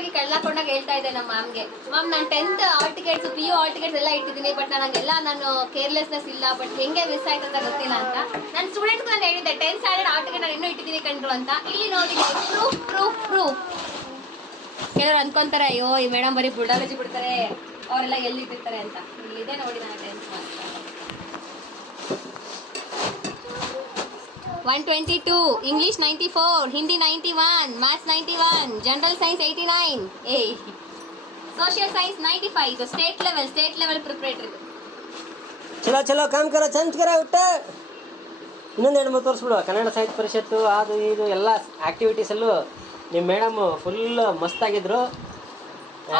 ಆಗಿ ಕಳ್ಳಕೊಂಡಾಗ ಹೇಳ್ತಾ ಇದ್ದೆ ನಮ್ಮ ಮ್ಯಾಮ್ಗೆ, ಮ್ಯಾಮ್ ನಾನು 10th all tickets PU all tickets ಎಲ್ಲ ಇಟ್ಟಿದ್ದೀನಿ, ಬಟ್ ನನಗೆಲ್ಲ ನಾನು ಕೇರ್ಲೆಸ್ನೆಸ್ ಇಲ್ಲ, ಬಟ್ ಹೆಂಗೆ ಮಿಸ್ ಆಯ್ತು ಅಂತ ಗೊತ್ತಿಲ್ಲ ಅಂತ. ನನ್ನ ಸ್ಟೂಡೆಂಟ್ಸ್ ನಾನು ಹೇಳಿದ್ದೆ 10th ಸ್ಟ್ಯಾಂಡರ್ಡ್ ಆಲ್ ಟಿಕೆಟ್ ನಾನು ಇನ್ನೂ ಇಟ್ಟಿದ್ದೀನಿ ಕಂಡ್ರು ಅಂತ. ಇಲ್ಲಿ ನೋಡಿ ಪ್ರೂಫ್. ಕೆಲವರು ಅನ್ಕೊಂತಾರೆ ಅಯ್ಯೋ ಈ ಮೇಡಮ್ ಬರೀ ಬುಲ್ಡಾಲಜಿ ಬಿಡ್ತಾರೆ, ಅವರೆಲ್ಲ ಎಲ್ಲಿ ಇಟ್ಟಿರ್ತಾರೆ ಅಂತ. ಇಲ್ಲಿದೆ ನೋಡಿ ನಾನು 10th marks 122, English 94, Hindi 91, Maths 91, General Science 89, Social Science 95. तो स्टेट लेवल प्रिपरेटरी. ಚಲೋ ಕಾಮ್ ಕರ ಚಂದ ಕರ ಉಟ್ಟ ಇನ್ನೊಂದು ಎರಡು ಮೂರು ತೋರಿಸ್ಬಿಡು. ಕನ್ನಡ ಸಾಹಿತ್ಯ ಪರಿಷತ್ತು ಅದು ಇದು ಎಲ್ಲ ಆಕ್ಟಿವಿಟೀಸಲ್ಲೂ ನಿಮ್ಮ ಮೇಡಮ್ ಫುಲ್ ಮಸ್ತಾಗಿದ್ರು.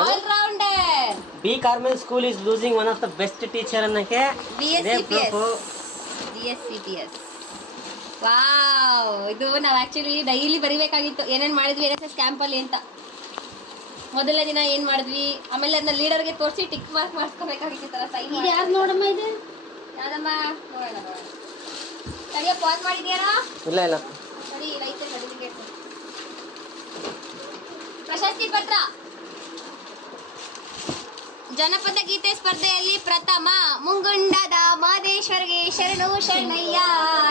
All rounder. B Carmel school is losing one of the best teacher ಅನ್ನಕ್ಕೆ BSCPS. ವಾವ್, ಇದು ನಾವು ಆಕ್ಚುಲಿ ಡೈಲಿ ಬರಿಬೇಕಾಗಿತ್ತು ಏನೇನು ಮಾಡಿದ್ವಿ NSS ಕ್ಯಾಂಪಲ್ಲಿ ಅಂತ. ಮೊದಲನೇ ದಿನ ಏನು ಮಾಡಿದ್ವಿ, ಆಮೇಲೆ ಅದನ್ನ ಲೀಡರ್ಗೆ ತೋರಿಸಿ ಟಿಕ್ ಮಾರ್ಕ್ ಮಾಡಿಸ್ಕೋಬೇಕಾಗಿತ್ತು. ಥರ ಸೈನ್ ಇದು ಯಾವ್ದು ನೋಡಮ್ಮ? ಇದು ಯಾವ್ದಮ್ಮ? ನೋಡೋಣ. ಸರಿಯಾ ಪಾಸ್ ಮಾಡಿದ್ಯಾರಾ? ಇಲ್ಲ ಸರಿ, ರೈತ ಸರ್ಟಿಫಿಕೇಟ್. ಪ್ರಶಸ್ತಿ ಪತ್ರ. ಜನಪದ ಗೀತೆ ಸ್ಪರ್ಧೆಯಲ್ಲಿ ಪ್ರಥಮ ಮುಂಗುಂಡದ ಮಾದೇಶ್ವರಿಗೆ ಶರಣು ಶರಣಯ್ಯ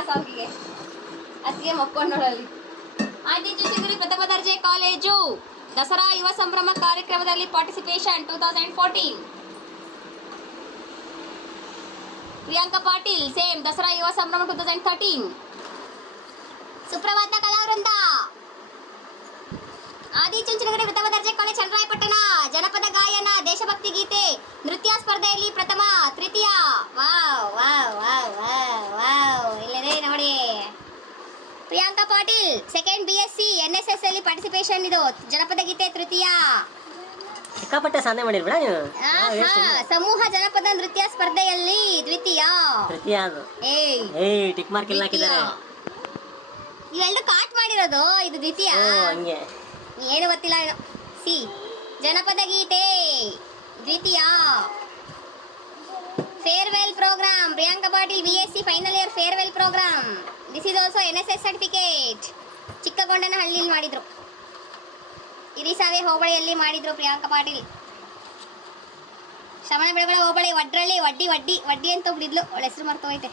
ಸಾಂಗಿಗೆ ಅದಕ್ಕೆ ಮಕ್ಕೊಂಡು ನೋಡಲ್ಲಿ. ಆದಿಚುಂಚನಗಿರಿ ಪ್ರಥಮ ದರ್ಜೆ ಕಾಲೇಜು ದಸರಾ ಯುವ ಸಂಭ್ರಮ ಕಾರ್ಯಕ್ರಮದಲ್ಲಿ ಪಾರ್ಟಿಸಿಪೇಷನ್ 2014. ಪ್ರಿಯಾಂಕಾ ಪಾಟೀಲ್ ಸೇಮ್ ದಸರಾ ಯುವ ಸಂಭ್ರಮ 2013. ಸುಪ್ರಭಾತ ಕಲಾವೃಂದ ಆದಿಚುಂಚನಗಿರಿ ಪ್ರಥಮ ದರ್ಜೆ ಕಾಲೇಜ್ ಚನ್ನರಾಯಪಟ್ಟಣ ಜನಪದ ಗಾಯನ ದೇಶಭಕ್ತಿ ಗೀತೆ ನೃತ್ಯ ಸ್ಪರ್ಧೆಯಲ್ಲಿ ಪ್ರಥಮ ತೃತೀಯ. Wow wow wow wow wow, ಇಲ್ಲದೆ ನೋಡಿ Priyanka Patil second BSc NSS ಅಲ್ಲಿ ಪಾರ್ಟಿಸಿಪೇಷನ್. ಇದು ಜನಪದ ಗೀತೆ ತೃತೀಯ. ಸಿಕ್ಕಾಪಟ್ಟೆ ಸಾಧನೆ ಮಾಡಿರ್ಬೇಡ ನೀವು. ಸಮೂಹ ಜನಪದ ನೃತ್ಯ ಸ್ಪರ್ಧೆಯಲ್ಲಿ ದ್ವಿತೀಯ. ಟಿಕ್ ಮಾರ್ಕ್ ಎಲ್ಲ ಹಾಕಿದ್ದಾರೆ. ಇವೆರಡು ಕಾಟ್ ಮಾಡಿರೋದು, ಇದು ದ್ವಿತೀಯ. ಹಂಗೆ ಏನು ಗೊತ್ತಿಲ್ಲ ಏನೋ. ಸಿ ಜನಪದ ಗೀತೆ ದ್ವಿತೀಯ. Farewell programme Priyanka Patil BSc final year farewell programme. This is also NSS certificate. ಚಿಕ್ಕಗೊಂಡನಹಳ್ಳಿಯಲ್ಲಿ ಮಾಡಿದ್ರು, ಹಿರಿಸಾವೆ ಹೋಬಳಿಯಲ್ಲಿ ಮಾಡಿದ್ರು ಪ್ರಿಯಾಂಕಾ ಪಾಟೀಲ್. ಶ್ರವಣಬೆಳಗೊಳ ಹೋಬಳಿ ವಡ್ರಳ್ಳಿ ವಡ್ಡಿ ಅಂತ ಒಬ್ಳಿದ್ಲು, ಅವಳ ಹೆಸರು ಮರ್ತೋಯ್ತೆ.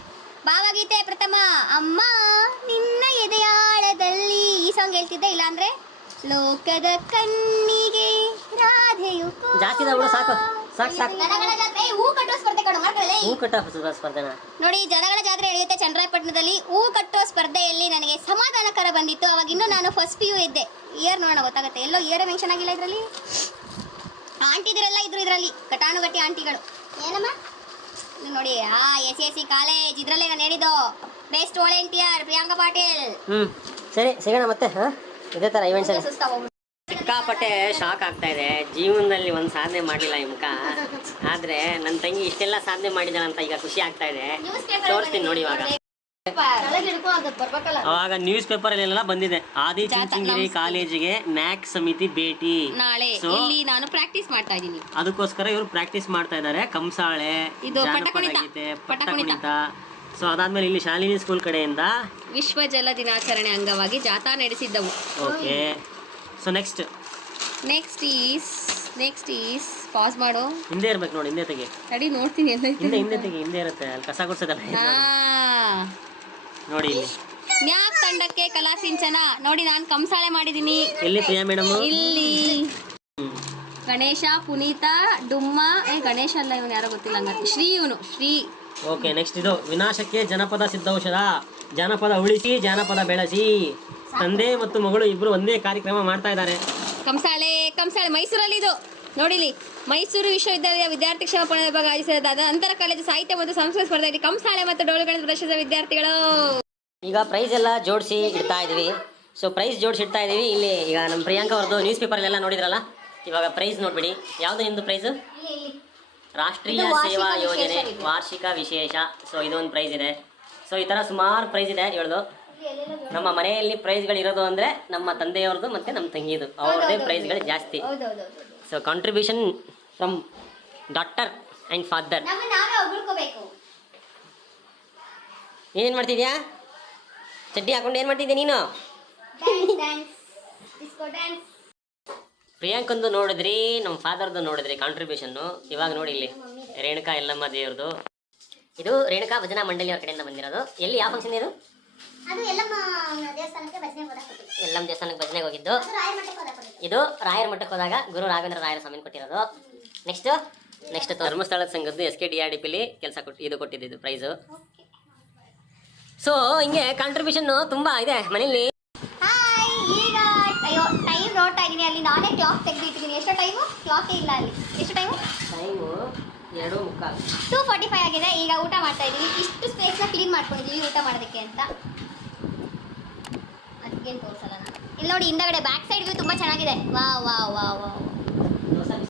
ಭಾವಗೀತೆ ಪ್ರಥಮ ಅಮ್ಮ ನಿನ್ನ ಎದೆಯಾಳದಲ್ಲಿ. ಈ ಸಾಂಗ್ ಹೇಳ್ತಿದ್ದೆ, ಇಲ್ಲಾಂದ್ರೆ ಲೋಕದ ಕಣ್ಣಿಗೆ ರಾಧೆಯು ಜಾಸ್ತಿ ಜನಗಳ ಜಾತ್ರೆ ಹೂ ಕಟ್ಟೋ ಸ್ಪರ್ಧೆ ಸ್ಪರ್ಧೆನ ನೋಡಿ. ಜನಗಳ ಜಾತ್ರೆ ನಡೆಯುತ್ತೆ ಚನ್ನರಾಯಪಟ್ಟಣದಲ್ಲಿ. ಹೂ ಕಟ್ಟೋ ಸ್ಪರ್ಧೆಯಲ್ಲಿ ನನಗೆ ಸಮಾಧಾನಕರ ಬಂದಿತ್ತು. ಅವಾಗ ಇನ್ನೂ ನಾನು ಫಸ್ಟ್ PU ಇದ್ದೆ. ಇಯರ್ ನೋಡೋಣ ಗೊತ್ತಾಗುತ್ತೆ. ಎಲ್ಲೋ ಇಯರ್ ಮೆನ್ಷನ್ ಆಗಿಲ್ಲ ಇದರಲ್ಲಿ. ಆಂಟಿದಿರೆಲ್ಲ ಇದ್ರು ಇದರಲ್ಲಿ, ಘಟಾನುಘಟಿ ಆಂಟಿಗಳು. ಏನಮ್ಮ ನೋಡಿ, SSC ಕಾಲೇಜ್ ಇದ್ರಲ್ಲೇ ನಾನು ಹೇಳಿದ್ದು. Best volunteer Priyanka Patil. ಸರಿ ಸಿಗೋಣ ಮತ್ತೆ ಇದೇ ತರ ಇವೆಂಟ್ಸ್ ಅಲ್ಲಿ. ಸಿಕ್ಕಾಪಟ್ಟೆ ಶಾಕ್ ಆಗ್ತಾ ಇದೆ. ಜೀವನದಲ್ಲಿ ಒಂದು ಸಾಧನೆ ಮಾಡಲಿಲ್ಲ ಈ ಮುಖ, ಆದ್ರೆ ನನ್ನ ತಂಗಿ ಇಷ್ಟೆಲ್ಲ ಸಾಧನೆ ಮಾಡಿದಾಳೆ ಅಂತ ಈಗ ಖುಷಿ ಆಗ್ತಾ ಇದೆ. ತೋರಿಸ್ತೀನಿ ನೋಡಿ. ಅವಾಗ ನ್ಯೂಸ್ ಪೇಪರ್ ಅಲ್ಲೆಲ್ಲ ಬಂದಿದೆ, ಆದಿಚುಂಚನಗಿರಿ ಕಾಲೇಜಿಗೆ ನ್ಯಾಕ್ ಸಮಿತಿ ಭೇಟಿ. ನಾಳೆ ಇಲ್ಲಿ ನಾನು ಪ್ರಾಕ್ಟೀಸ್ ಮಾಡ್ತಾ ಇದ್ದೀನಿ. ಅದಕ್ಕೋಸ್ಕರ ಇವರು ಪ್ರಾಕ್ಟೀಸ್ ಮಾಡ್ತಾ ಇದ್ದಾರೆ. ಕಂಸಾಳೆ, ಜಾನಪದ ಗೀತೆ, ಪಟ್ಟಕುಣಿತ. ಸೊ ಅದಾದ್ಮೇಲೆ ಇಲ್ಲಿ ಶಾಲಿನಿ ಸ್ಕೂಲ್ ಕಡೆಯಿಂದ ವಿಶ್ವ ಜಲ ದಿನಾಚರಣೆ ಅಂಗವಾಗಿ ಜಾಥಾ ನಡೆಸಿದ್ದವು. Okay. So next is pass ಮಾಡು. ಹಿಂದೆ ಇರ್ಬೇಕು ನೋಡಿ, ಹಿಂದೆ ತೆಗಿ. ತಡಿ ನೋಡ್ತೀನಿ. ಹಿಂದೆ ತೆಗಿ, ಹಿಂದೆ ಇರುತ್ತೆ ಅಲ್ಲಿ ಕಸ ಗುಡ್ಸೋದಲ್ಲ ನೋಡಿ. ಇಲ್ಲಿ ನ್ಯಾಕ್ ತಂಡಕ್ಕೆ ಕಲಾ ಸಿಂಚನ ನೋಡಿ. ನಾನು ಕಂಸಾಳೆ ಮಾಡಿದೀನಿ. ಎಲ್ಲಿ ಪ್ರಿಯಾ ಮೇಡಮ್? ಇಲ್ಲಿ ಗಣೇಶ, ಪುನೀತ, ಡುಮ್ಮ. ಗಣೇಶ ಅಲ್ಲ, ಇವನು ಯಾರೋ ಗೊತ್ತಿಲ್ಲ ಹಂಗಾರೆ. ಶ್ರೀ. ಓಕೆ. ನೆಕ್ಸ್ಟ್ ಇದು ವಿನಾಶಕ್ಕೆ ಜನಪದ ಸಿದ್ಧೌಷಧ. ಜಾನಪದ ಉಳಿಸಿ ಜಾನಪದ ಬೆಳೆಸಿ. ತಂದೆ ಮತ್ತು ಮಗಳು ಇಬ್ರು ಒಂದೇ ಕಾರ್ಯಕ್ರಮ ಮಾಡ್ತಾ ಇದ್ದಾರೆ. ಕಂಸಾಳೆ ಮೈಸೂರಲ್ಲಿ. ಇದು ನೋಡಿಲಿ, ಮೈಸೂರು ವಿಶ್ವವಿದ್ಯಾಲಯ ವಿದ್ಯಾರ್ಥಿ ಕ್ಷೇಮ ವಿಭಾಗ ಆಯೋಜಿಸಿದ ಅಂತರ ಕಾಲೇಜು ಸಾಹಿತ್ಯ ಮತ್ತು ಸಂಸ್ಕೃತಿ ಸ್ಪರ್ಧೆಯಲ್ಲಿ ಕಂಸಾಳೆ ಮತ್ತು ಡೋಲುಗಳನ್ನು ಪ್ರದರ್ಶಿಸಿದ ವಿದ್ಯಾರ್ಥಿಗಳು. ಈಗ ಪ್ರೈಸ್ ಎಲ್ಲ ಜೋಡಿಸಿ ಇಡ್ತಾ ಇದೀವಿ. ಸೊ ಪ್ರೈಸ್ ಜೋಡಿಸಿ ಇಡ್ತಾ ಇದೀವಿ. ಇಲ್ಲಿ ಈಗ ನಮ್ಮ ಪ್ರಿಯಾಂಕಾ ಅವ್ರದ್ದು ನ್ಯೂಸ್ ಪೇಪರ್ಲೆಲ್ಲ ನೋಡಿದ್ರಲ್ಲ, ಇವಾಗ ಪ್ರೈಸ್ ನೋಡ್ಬಿಡಿ. ಯಾವುದು ನಿಮ್ಮದು ಪ್ರೈಸು? ರಾಷ್ಟ್ರೀಯ ಸೇವಾ ಯೋಜನೆ ವಾರ್ಷಿಕ ವಿಶೇಷ. ಸೊ ಇದೊಂದು ಪ್ರೈಸ್ ಇದೆ. ಸೊ ಈ ಥರ ಸುಮಾರು ಪ್ರೈಸ್ ಇದೆ ಇವಳದು. ನಮ್ಮ ಮನೆಯಲ್ಲಿ ಪ್ರೈಸ್ಗಳು ಇರೋದು ಅಂದರೆ ನಮ್ಮ ತಂದೆಯವ್ರದ್ದು ಮತ್ತು ನಮ್ಮ ತಂಗಿದು, ಅವ್ರದ್ದೇ ಪ್ರೈಸ್ಗಳು ಜಾಸ್ತಿ. So contribution from doctor and father. ಏನೇನು ಮಾಡ್ತಿದ್ಯಾ? ಚಡ್ಡಿ ಹಾಕೊಂಡು ಏನು ಮಾಡ್ತಿದ್ದೆ ನೀನು? ಪ್ರಿಯಾಂಕಂದು ನೋಡಿದ್ರಿ, ನಮ್ಮ ಫಾದರ್ದು ನೋಡಿದ್ರಿ ಕಾಂಟ್ರಿಬ್ಯೂಷನ್ನು. ಇವಾಗ ನೋಡಿ ಇಲ್ಲಿ ರೇಣುಕಾ ಯಲ್ಲಮ್ಮ ದೇವ್ರದು. ಇದು ರೇಣುಕಾ ಭಜನಾ ಮಂಡಳಿಯವರ ಕಡೆಯಿಂದ ಬಂದಿರೋದು. ಎಲ್ಲಿ ಯಾವ ಫಂಕ್ಷನ್ ಇದು? ಅದು ಎಲ್ಲಮ್ಮ ದೇವಸ್ಥಾನಕ್ಕೆ ಭಜನೆಗೆ ಹೋದಾಗ ಕೊಟ್ಟಿದ್ದು. ಯಲ್ಲಮ್ಮ ದೇವಸ್ಥಾನಕ್ಕೆ ಭಜನೆಗೆ ಹೋಗಿದ್ದು. ಅದು ರಾಯರ ಮಠಕ್ಕೆ ಹೋದಾಗ ಕೊಟ್ಟಿದ್ದು. ಇದು ರಾಯರ ಮಠಕ್ಕೆ ಹೋದಾಗ ಗುರು ರಾಘವೇಂದ್ರ ರಾಯರ ಸ್ವಾಮಿನ ಕೊಟ್ಟಿರೋದು. ನೆಕ್ಸ್ಟ್ ಧರ್ಮಸ್ಥಳದ ಸಂಘದ್ದು SKDRDPಲಿ ಕೆಲಸ ಇದು ಕೊಟ್ಟಿದ್ದು ಪ್ರೈಸು. ಸೊ ಹಿಂಗೆ ಕಾಂಟ್ರಿಬ್ಯೂಷನ್ ತುಂಬಾ ಇದೆ ಮನೇಲಿ. ಹಾಯ್, ಈಗ ಅಯ್ಯೋ ಟೈಮ್ ನೋಡ್ತಾ ಇದ್ದೀನಿ. ಅಲ್ಲಿ ನಾನೇ ಕ್ಲಾಕ್ ತೆಗೆದಿಟ್ಟಿದ್ದೀನಿ. ಎಷ್ಟು ಟೈಮು? ಕ್ಲಾಕ್ ಇಲ್ಲ ಅಲ್ಲಿ. ಎಷ್ಟು ಟೈಮು? ಟೈಮು 2:45. 2:45 ಆಗಿದೆ. ಈಗ ಊಟ ಮಾಡ್ತಾ ಇದ್ದೀವಿ. ಇಷ್ಟು ಸ್ಪೇಸ್ನ ಕ್ಲೀನ್ ಮಾಡ್ಕೊಂಡಿದ್ದೀವಿ ಊಟ ಮಾಡೋದಕ್ಕೆ ಅಂತ. ಅದಕ್ಕೇನು ತೋರಿಸಲ್ಲ ನಾನು. ಇಲ್ಲಿ ನೋಡಿ ಹಿಂದಗಡೆ ಬ್ಯಾಕ್ ಸೈಡ್ ವ್ಯೂ ತುಂಬ ಚೆನ್ನಾಗಿದೆ. ವಾ ವಾ ವಾ ವಾ